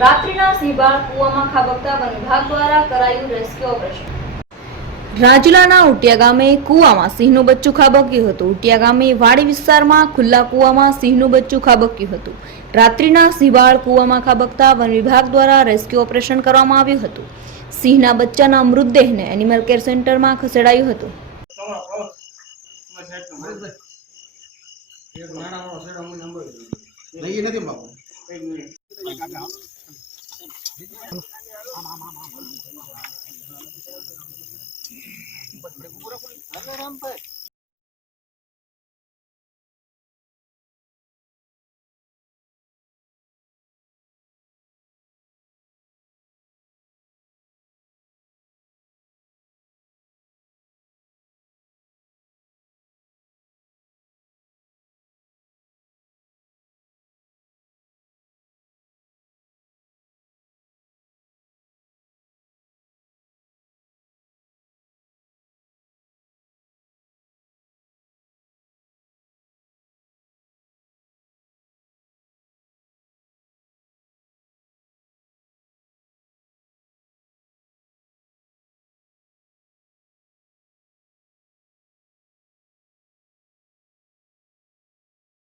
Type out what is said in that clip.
રાત્રિના સિંહબાળ કુવામાં રાજુલાના ઉટિયા ગામે કૂવામાં સિંહનું બચ્ચું ખાબક્યું હતું. ઉટિયા ગામે વાડી વિસ્તારમાં ખુલ્લા કૂવામાં સિંહનું બચ્ચું ખાબક્યું હતું. રાત્રિના સિંહબાળ કૂવામાં ખાબકતા વન વિભાગ દ્વારા રેસ્ક્યુ ઓપરેશન કરવામાં આવ્યું હતું. સિંહના બચ્ચાના મૃતદેહને એનિમલ કેર સેન્ટરમાં ખસેડાયું હતું. નથી એ નથી બાપુ